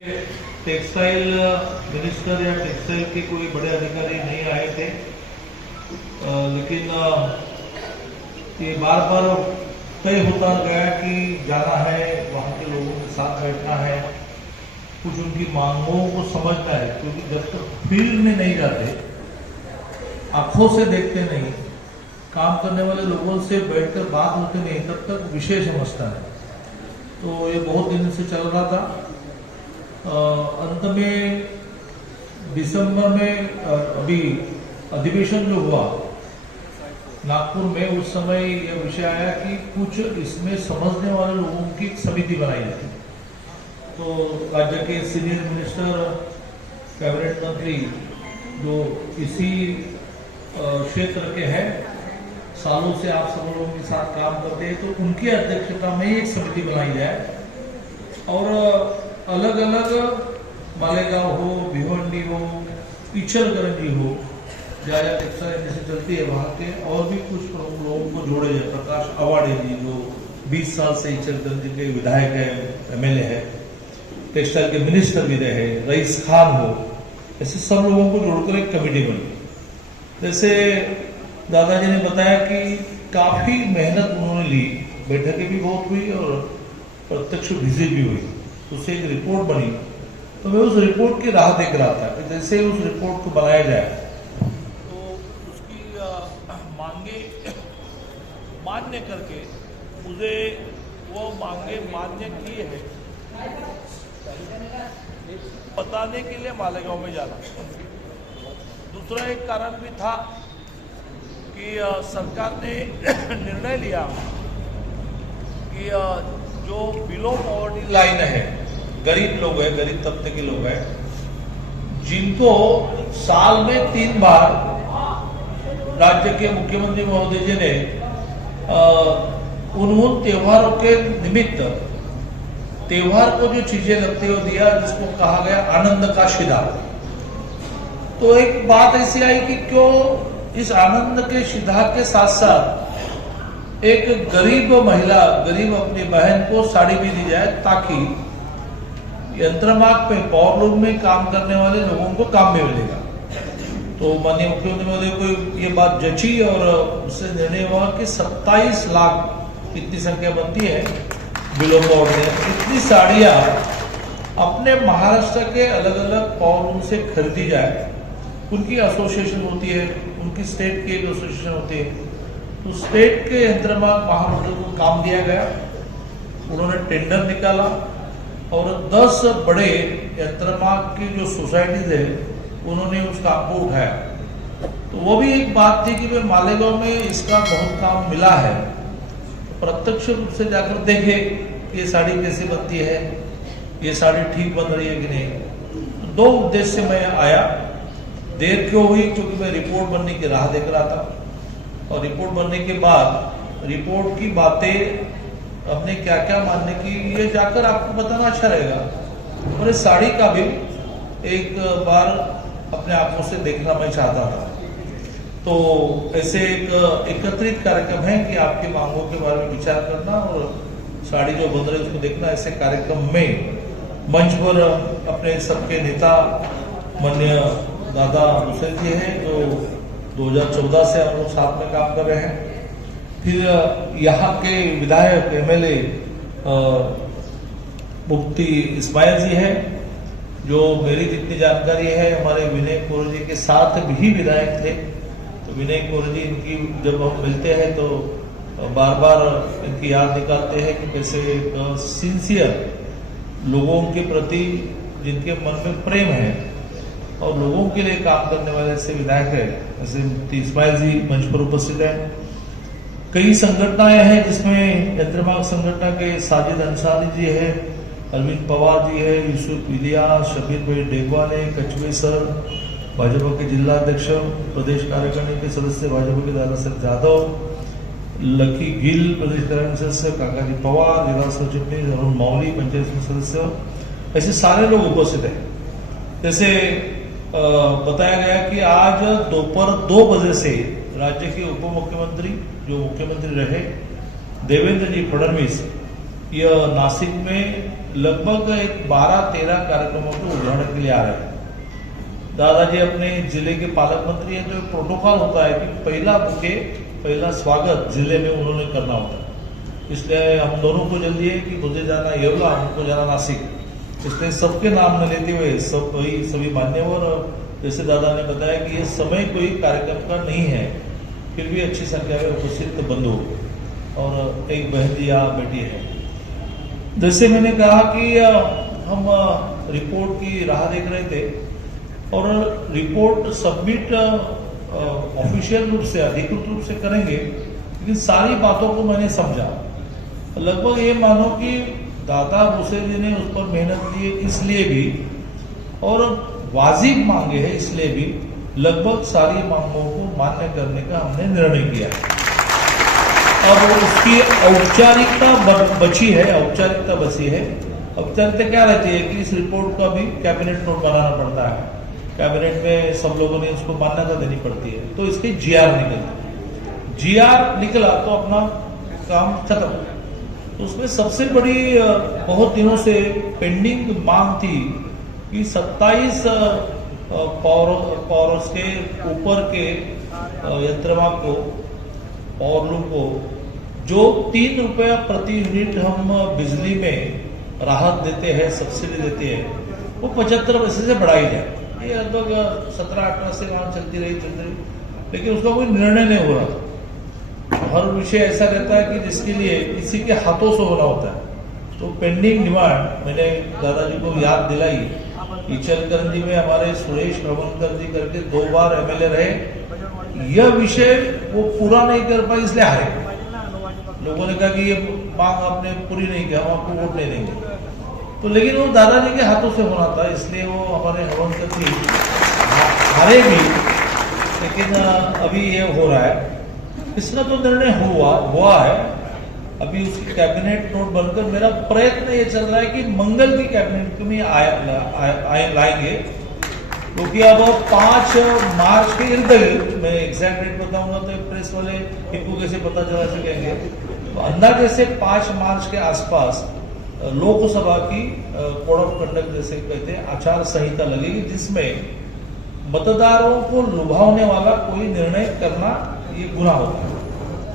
Textile minister या textile के कोई बड़े अधिकारी नहीं आए थे, लेकिन ये बार बार तय होता गया कि जाना है, वहाँ के लोगों के साथ बैठना है, कुछ उनकी मांगों को समझना है, क्योंकि जब तक फील्ड में नहीं जाते, आंखों से देखते नहीं, काम करने वाले लोगों से बैठकर बात होती नहीं, तब तक विषय समझता है। तो ये बहुत दिन से चल रहा था। अंत में दिसंबर में अभी अधिवेशन जो हुआ नागपुर में, उस समय यह विषय आया कि कुछ इसमें समझने वाले लोगों की एक समिति बनाई जाए। तो राज्य के सीनियर मिनिस्टर, कैबिनेट मंत्री जो इसी क्षेत्र के हैं, सालों से आप सब लोगों के साथ काम करते हैं, तो उनकी अध्यक्षता में एक समिति बनाई जाए और अलग अलग मालेगांव हो, भिवंडी हो, इचलकरंजी हो, जहाँ टेक्सटाइल जैसे चलती है वहाँ के और भी कुछ प्रमुख लोगों को जोड़े जाए। प्रकाश अवाड़े जी जो 20 साल से इचलकरंजी के विधायक है, MLA है, टेक्सटाइल के मिनिस्टर भी रहे, रईस खान हो, ऐसे सब लोगों को जोड़कर एक कमेटी बनी। जैसे दादाजी ने बताया कि काफी मेहनत उन्होंने ली, बैठकें भी बहुत हुई और प्रत्यक्ष विजिट भी हुई, उससे एक रिपोर्ट बनी। तो मैं उस रिपोर्ट की राह देख रहा था कि जैसे उस रिपोर्ट को बनाया जाए तो उसकी मांगे मान्य करके मुझे वो मांगे मान्य की है बताने के लिए मालेगांव में जाना। दूसरा एक कारण भी था कि सरकार ने निर्णय लिया कि जो बिलो पॉवर्टी लाइन है, गरीब लोग हैं, गरीब तबके के लोग हैं, जिनको साल में 3 बार राज्य के मुख्यमंत्री महोदय जी ने उन त्योहारों के निमित्त त्योहार को जो चीजें लगती है वो दिया, जिसको कहा गया आनंद का शिधा। तो एक बात ऐसी आई कि क्यों इस आनंद के शिधा के साथ साथ एक गरीब महिला, गरीब अपनी बहन को साड़ी भी दी जाए, ताकि यंत्रमाग पे पावरलूम में काम करने वाले लोगों को काम भी मिलेगा। तो माननीय मुख्यमंत्री महोदय को ये बात जची और उससे निर्णय हुआ कि 27 लाख इतनी संख्या बनती है बिलो पावर में, इतनी साड़ियां अपने महाराष्ट्र के अलग अलग पावरलूम से खरीदी जाए। उनकी एसोसिएशन होती है, उनकी स्टेट की एक एसोसिएशन होती है, तो स्टेट के यंत्रमाग महामंडल को काम दिया गया। उन्होंने टेंडर निकाला और 10 बड़े यंत्रमाग की जो सोसाइटीज है उन्होंने उस काम को उठाया। तो वो भी एक बात थी कि भाई मालेगांव में इसका बहुत काम मिला है, प्रत्यक्ष रूप से जाकर देखे ये साड़ी कैसे बनती है, ये साड़ी ठीक बन रही है कि नहीं। 2 उद्देश्य से मैं आया। देर क्यों हुई? क्योंकि मैं रिपोर्ट बनने की राह देख रहा था, और रिपोर्ट बनने के बाद रिपोर्ट की बातें हमने क्या क्या मानने की, ये जाकर आपको बताना अच्छा रहेगा। और इस साड़ी का भी एक बार अपने आंखों से देखना मैं चाहता था। तो ऐसे एक एकत्रित कार्यक्रम है कि आपकी मांगों के बारे में विचार करना और साड़ी जो बन रही है उसको देखना। ऐसे कार्यक्रम में मंच पर अपने सबके नेता माननीय दादा हुसैन जी हैं, जो 2014 से हम लोग साथ में काम कर रहे हैं। फिर यहाँ के विधायक MLA मुफ्ती इस्माइल जी हैं, जो मेरी जितनी जानकारी है हमारे विनय कोर जी के साथ भी विधायक थे। तो विनय कोर जी, इनकी जब हम मिलते हैं तो बार बार इनकी याद निकालते हैं कि कैसे सिंसियर लोगों के प्रति जिनके मन में प्रेम है और लोगों के लिए काम करने वाले ऐसे विधायक है। ऐसे मुफ्ती इस्माइल जी मंच पर उपस्थित है। कई संगठनाएं हैं जिसमें यंत्रमाग संगठन के साजिद अंसारी जी है, अरविंद पवार जी है, यूसुफ इलियास, शबीर भाई डेगवाले, कचवे सर, भाजपा के जिला अध्यक्ष, प्रदेश कार्यकारिणी के सदस्य भाजपा के दादा साहब जादव, लकी गिल प्रदेश कार्यकारिणी सदस्य, काकाजी पवार जिला सचिव, अरुण मौली पंचायत सदस्य, ऐसे सारे लोग उपस्थित है। जैसे बताया गया कि आज दोपहर 2 बजे से राज्य के उप मुख्यमंत्री, जो मुख्यमंत्री रहे, देवेंद्र जी फडणवीस, यह नासिक में लगभग एक 12-13 कार्यक्रमों के उद्घाटन के लिए आ रहे हैं। दादाजी अपने जिले के पालक मंत्री हैं, तो प्रोटोकॉल होता है कि पहला स्वागत जिले में उन्होंने करना होता है। इसलिए हम दोनों को जल्दी है कि मुझे जाना येवला, हमको जाना नासिक, इसलिए सबके नाम न लेते हुए सभी मान्यवर, जैसे दादा ने बताया कि ये समय कोई कार्यक्रम का नहीं है, फिर भी अच्छी संख्या में उपस्थित बंधु और एक बहन या बेटी है। जैसे मैंने कहा कि हम रिपोर्ट की राह देख रहे थे और रिपोर्ट सबमिट ऑफिशियल रूप से, अधिकृत रूप से करेंगे, लेकिन सारी बातों को मैंने समझा। लगभग ये मानो कि दादा भूसे जी ने उस पर मेहनत की इसलिए भी और वाजिब मांगे हैं इसलिए भी लगभग सारी मांगों को मान्य करने का हमने निर्णय किया। अब उसकी औपचारिकता बची है। औपचारिकता क्या रहती है कि इस रिपोर्ट का भी कैबिनेट नोट बनाना पड़ता है, कैबिनेट में सब लोगों ने उसको मान्यता देनी पड़ती है, तो इसके जीआर निकला तो अपना काम खत्म। तो उसमें सबसे बड़ी बहुत दिनों से पेंडिंग मांग थी कि 27 पौरस के ऊपर के यंत्रमा को पॉवरलूम को जो 3 रुपया प्रति यूनिट हम बिजली में राहत देते हैं, सब्सिडी देते हैं, वो 75 पैसे से बढ़ाई जाए। ये लगभग 17-18 से वहां चलती रही, लेकिन उसका कोई निर्णय नहीं हो रहा था। हर विषय ऐसा रहता है कि जिसके लिए किसी के हाथों से होना होता है। तो पेंडिंग डिमांड मैंने दादाजी को याद दिलाई। इचलकरंजी में हमारे सुरेश रमनकर जी करके 2 बार एमएलए रहे, यह विषय वो पूरा नहीं कर पाए इसलिए हारे। लोगों ने कहा कि ये मांग आपने पूरी नहीं किया, हम आपको वोट नहीं देंगे। तो लेकिन वो दादाजी के हाथों से होना था, इसलिए वो हमारे रमनकर जी हारे भी, लेकिन अभी ये हो रहा है। इसका तो निर्णय हुआ है। अभी उसकी कैबिनेट नोट बनकर मेरा प्रयत्न ये चल रहा है कि मंगल की कैबिनेट में लाएंगे, क्योंकि अब 5 मार्च के इर्द गिर्द, मैं एग्जैक्ट डेट बताऊंगा तो प्रेस वाले इनको कैसे पता चला सकेंगे, तो अंदाजे से 5 मार्च के आसपास लोकसभा की कोड ऑफ कंडक्ट जैसे कहते हैं आचार संहिता लगेगी, जिसमें मतदारों को लुभावने वाला कोई निर्णय करना ये गुनाह होता है।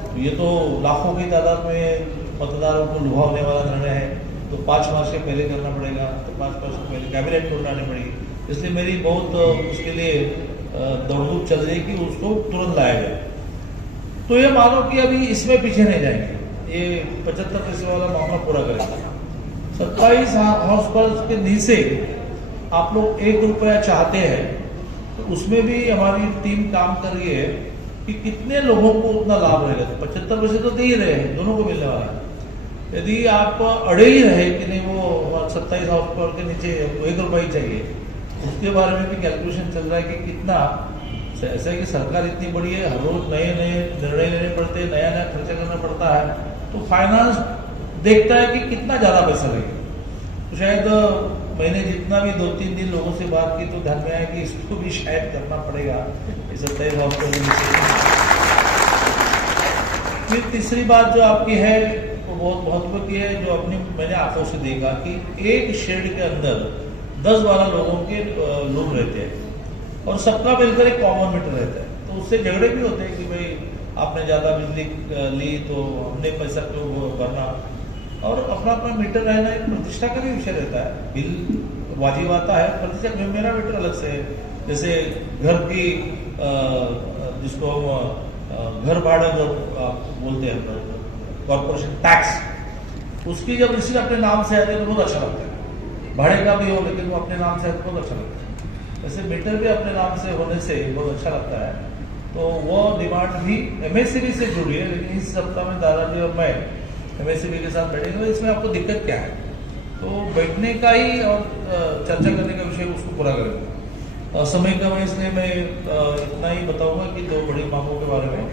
तो ये तो लाखों की तादाद में मतदारों को लुभावने वाला निर्णय है, तो 5 मार्च के पहले करना पड़ेगा, तो 5 मार्च के पहले कैबिनेट नोट लानी पड़ेगी। इसलिए मेरी बहुत उसके लिए दौड़ चल रही कि उसको तुरंत लाया जाए। तो ये मानो कि अभी इसमें पीछे नहीं जाएंगे, ये 75 पैसे वाला मामला पूरा करेंगे। 27 हाउस पर के नीचे आप लोग 1 रुपया चाहते हैं, तो उसमें भी हमारी टीम काम कर रही है कि कितने लोगों को उतना लाभ रहेगा। तो 75 पैसे तो दे ही रहे हैं, दोनों को मिलने वाला है। यदि आप अड़े ही रहे कि नहीं वो 27 हाउस पर के नीचे 1 रुपया ही चाहिए, उसके बारे में भी कैलकुलेशन चल रहा है कि कितना। ऐसा है कि सरकार इतनी बड़ी है, हर रोज नए निर्णय लेने पड़ते हैं, नया खर्चा करना पड़ता है, तो फाइनेंस देखता है कि कितना ज्यादा पैसा लगेगा। तो शायद मैंने जितना भी 2-3 दिन लोगों से बात की तो ध्यान में आया कि इसको भी शायद करना पड़ेगा, इस 27 हाउस पर। फिर तीसरी बात जो आपकी है वो बहुत महत्व की है, जो अपनी मैंने आंखों से देखा कि एक शेड के अंदर 10-12 लोगों के लोग रहते हैं और सबका मिलकर एक कॉमन मीटर रहता है। तो उससे झगड़े भी होते हैं कि भाई आपने ज्यादा बिजली ली तो हमने पैसा क्यों भरना, और अपना अपना मीटर रहना एक प्रतिष्ठा का भी विषय रहता है। बिल वाजिब आता है, प्रतिष्ठा मेरा मीटर अलग से है। जैसे घर की जिसको हम घर भाड़ा जो बोलते हैं कॉर्पोरेशन टैक्स, उसकी जब रिसीट अपने नाम से आती है तो बहुत अच्छा लगता है। भाड़े का भी हो लेकिन वो अपने नाम से आए तो बहुत अच्छा लगता है। वैसे मीटर भी अपने नाम से होने से बहुत अच्छा लगता है। तो वो डिमांड भी एमएससीबी से जुड़ी है, लेकिन इस सप्ताह में दादाजी और मैं एमएससीबी के साथ बैठेंगे। इसमें आपको दिक्कत क्या है, तो बैठने का ही और चर्चा करने का विषय उसको पूरा करेंगे। समय कम है इसलिए मैं इतना ही बताऊंगा कि 2 बड़ी मांगों के बारे में।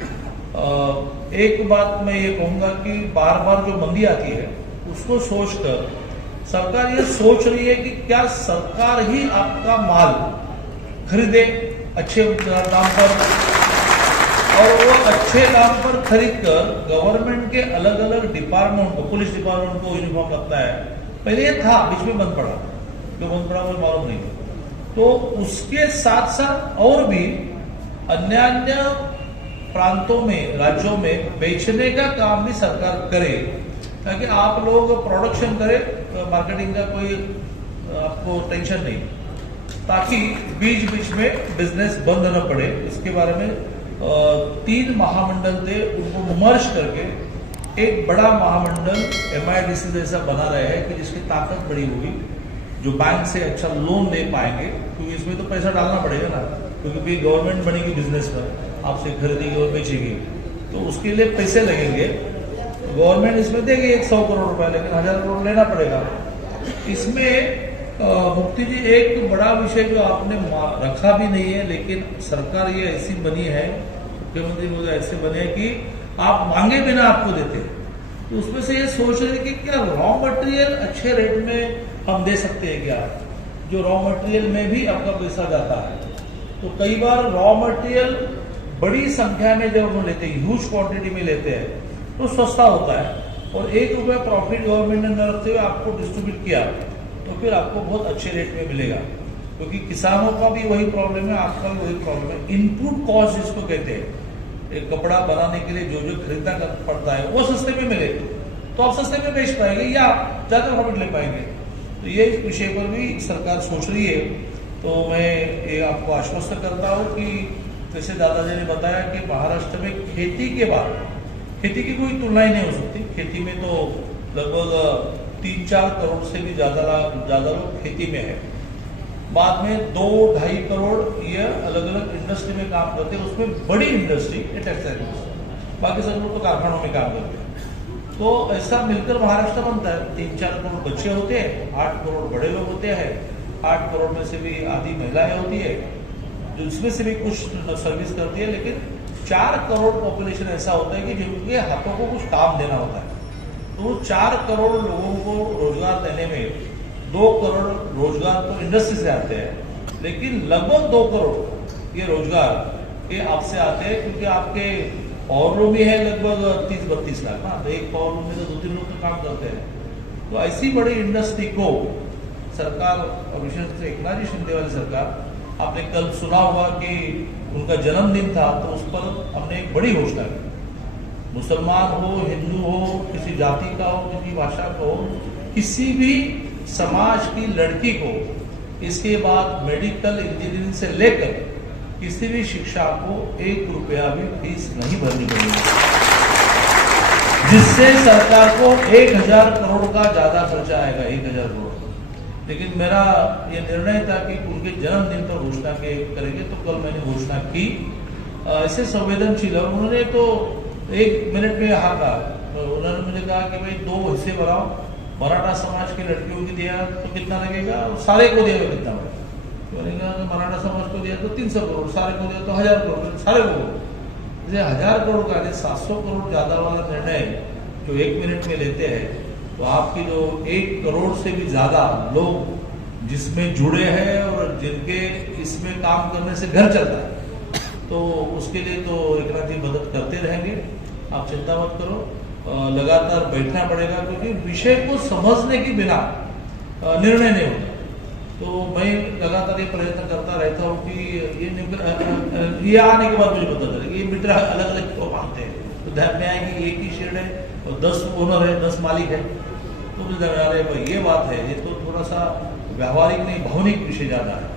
एक बात मैं ये कहूंगा कि बार बार जो मंदी आती है उसको सोचकर सरकार ये सोच रही है कि क्या सरकार ही आपका माल खरीदे अच्छे दाम पर, और वो अच्छे दाम पर खरीद कर गवर्नमेंट के अलग अलग डिपार्टमेंट को, पुलिस डिपार्टमेंट को यूनिफॉर्म लगता है, पहले ये था, बीच में बंद पड़ा, जो बंद पड़ा मुझे मालूम नहीं। तो उसके साथ साथ और भी अन्य अन्य प्रांतों में, राज्यों में बेचने का काम भी सरकार करे, ताकि आप लोग प्रोडक्शन करें, मार्केटिंग का कोई आपको टेंशन नहीं, ताकि बीच बीच में बिजनेस बंद न पड़े। इसके बारे में 3 महामंडल थे, उनको मर्ज करके एक बड़ा महामंडल MIDC जैसा बना रहे हैं कि जिसकी ताकत बड़ी होगी, जो बैंक से अच्छा लोन ले पाएंगे, क्योंकि इसमें तो पैसा डालना पड़ेगा ना, क्योंकि भी गवर्नमेंट बनेगी बिजनेस पर, आपसे खरीदेगी और बेचेगी, तो उसके लिए पैसे लगेंगे। गवर्नमेंट इसमें देगी 100 करोड़ रुपए, लेकिन 1000 करोड़ लेना पड़ेगा। इसमें मुफ्ती जी एक बड़ा विषय जो आपने रखा भी नहीं है, लेकिन सरकार ये ऐसी बनी है, मुख्यमंत्री मोदी ऐसे बने हैं कि आप मांगे बिना आपको देते हैं। तो उसमें से ये सोच रहे कि क्या रॉ मटेरियल अच्छे रेट में हम दे सकते हैं क्या, जो रॉ मटेरियल में भी आपका पैसा जाता है। तो कई बार रॉ मटेरियल बड़ी संख्या में जब हम लेते हैं, ह्यूज क्वांटिटी में लेते हैं, तो सस्ता होता है, और 1 रुपया प्रॉफिट गवर्नमेंट ने न रखते हुए आपको डिस्ट्रीब्यूट किया, तो फिर आपको बहुत अच्छे रेट में मिलेगा। क्योंकि किसानों का भी वही प्रॉब्लम है, आपका भी वही प्रॉब्लम है। इनपुट कॉस्ट जिसको कहते हैं, एक कपड़ा बनाने के लिए जो जो खरीदना पड़ता है वो सस्ते में मिले, तो आप सस्ते में बेच पाएंगे या ज्यादा प्रॉफिट ले पाएंगे। तो ये विषय पर भी सरकार सोच रही है। तो मैं ये आपको आश्वस्त करता हूँ कि जैसे दादाजी ने बताया कि महाराष्ट्र में खेती के बाद, खेती की कोई तुलना ही नहीं हो सकती। खेती में तो लगभग 3-4 करोड़ से भी ज्यादा लोग खेती में है। बाद में 2-2.5 करोड़ ये अलग अलग इंडस्ट्री में काम करते हैं, उसमें बड़ी इंडस्ट्री टेक्सटाइल इंडस्ट्री, बाकी सब लोग तो कारखानों में काम करते हैं। तो ऐसा मिलकर महाराष्ट्र बनता है। 3-4 करोड़ बच्चे होते हैं, 8 करोड़ बड़े लोग होते हैं, 8 करोड़ में से भी आधी महिलाएं होती है, जो इसमें से भी कुछ सर्विस करती है, लेकिन 4 करोड़ पॉपुलेशन ऐसा होता है कि जिनके हाथों को कुछ काम देना होता है। तो 4 करोड़ लोगों को रोजगार देने में 2 करोड़ रोजगार तो इंडस्ट्री से आते हैं, लेकिन लगभग 2 करोड़ ये रोजगार ये आपसे आते हैं, क्योंकि आपके पावर लूम भी है लगभग 30-32 लाख ना, तो एक पावर लूम में तो 2-3 लोग तो काम करते हैं। तो ऐसी बड़ी इंडस्ट्री को सरकार, और विशेषकर एकनाथ जी शिंदे वाली सरकार, आपने कल सुना होगा कि उनका जन्मदिन था, तो उस पर हमने एक बड़ी घोषणा की। मुसलमान हो, हिंदू हो, किसी जाति का हो, किसी भाषा का हो, किसी भी समाज की लड़की को इसके बाद मेडिकल इंजीनियरिंग से लेकर किसी भी शिक्षा को 1 रुपया भी फीस नहीं भरनी पड़ेगी, जिससे सरकार को 1000 करोड़ का ज्यादा खर्चा आएगा, 1000 करोड़। लेकिन मेरा ये निर्णय था कि उनके जन्मदिन पर घोषणा करेंगे, तो कल मैंने घोषणा की। ऐसे संवेदनशील, और उन्होंने तो 1 मिनट में यहाँ कहा, उन्होंने मुझे कहा कि भाई 2 हिस्से बनाओ, मराठा समाज की लड़कियों की दिया तो कितना लगेगा, और सारे को दिया तो कितना होगा। मैंने कहा मराठा समाज को दिया तो 300 करोड़, सारे को दिया तो 1000 करोड़, सारे को। जैसे 1000 करोड़ का 700 करोड़ ज्यादा वाला निर्णय जो 1 मिनट में लेते हैं, तो आपकी जो 1 करोड़ से भी ज्यादा लोग जिसमें जुड़े हैं और जिनके इसमें काम करने से घर चलता है, तो उसके लिए तो एकनाथ जी मदद करते रहेंगे, आप चिंता मत करो। लगातार बैठना पड़ेगा, क्योंकि विषय को समझने के बिना निर्णय नहीं होता। तो मैं लगातार ये प्रयत्न करता रहता हूँ कि ये आने के बाद मुझे पता चले ये मीटर अलग अलग क्यों मांगते हैं। तो ध्यान में आए कि एक ही शेड है और 10 ओनर है, 10 मालिक है, तो मुझे अरे भाई ये बात है, ये तो थोड़ा सा व्यावहारिक नहीं भावनिक विषय ज्यादा है।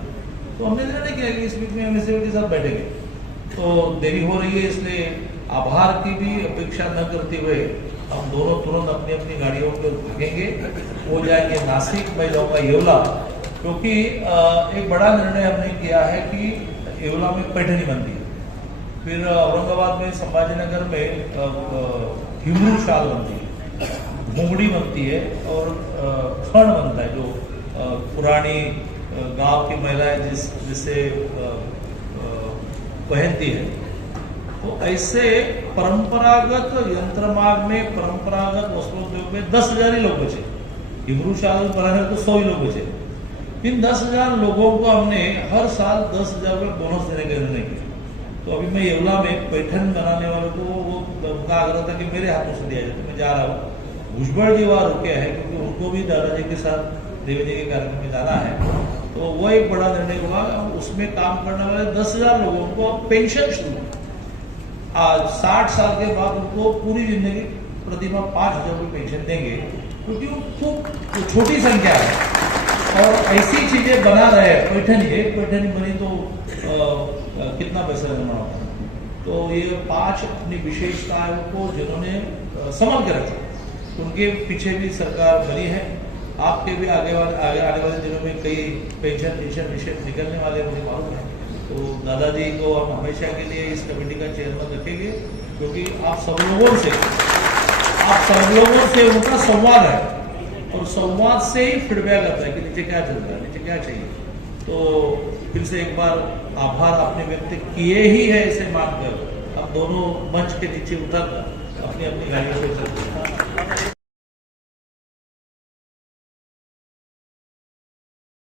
तो हमने निर्णय किया कि इस बीच में एमएसएमई के साथ बैठेंगे। तो देरी हो रही है, इसलिए आभार की भी अपेक्षा न करते हुए हम दोनों तुरंत अपनी अपनी गाड़ियों पर भागेंगे, हो जाएंगे नासिक, मैं जाऊंगा येवला, क्योंकि एक बड़ा निर्णय हमने किया है कि येवला में पैठनी बनती है, फिर औरंगाबाद में संभाजीनगर में हिमरू शाल बनती है, मुंगड़ी बनती है, और खण बनता है जो पुरानी गांव की महिलाएं जिससे पहनती है। तो ऐसे परंपरागत यंत्रमाग में, परंपरागत वस्त्रोद्योग में 10,000 ही लोग बचे। हिमरू शाल बनाने तो 100 ही लोग बचे। इन 10,000 लोगों को हमने हर साल 10,000 रुपये बोनस देने का निर्णय किया। तो अभी मैं येवला में पैठन बनाने वालों को वो उनका आग्रह था कि मेरे हाथों से दिया जाए, तो मैं जा रहा हूँ, भुजबल जी वहाँ रुके हैं क्योंकि उनको भी दादाजी के साथ देवेंद्र के कार्यक्रम में जाना है, तो वो एक बड़ा निर्णय हुआ। उसमें काम करने वाले 10,000 लोगों को पेंशन शुरू, आज 60 साल के बाद उनको पूरी जिंदगी प्रतिमा 5,000 रुपये पेंशन देंगे, क्योंकि वो खूब छोटी संख्या है और ऐसी चीजें बना रहे हैं। पैठनी, एक पैठनी बनी तो कितना पैसा जमा होता है। तो ये 5 अपनी विशेषताओं को जिन्होंने संभाल के रखा, उनके पीछे भी सरकार बनी है। आपके भी आने वाले दिनों में कई पेंशन विषय निकलने वाले मुझे मालूम है। तो दादाजी को हम हमेशा के लिए इस कमेटी का चेयरमैन रखेंगे, क्योंकि आप सब लोगों से उनका संवाद है और संवाद से ही फीडबैक आता है कि नीचे क्या चल रहा है, नीचे क्या चाहिए। तो फिर से एक बार आभार आपने व्यक्त किए ही है, इसे मानकर अब दोनों मंच के नीचे उतर अपनी अपनी गाड़ियों से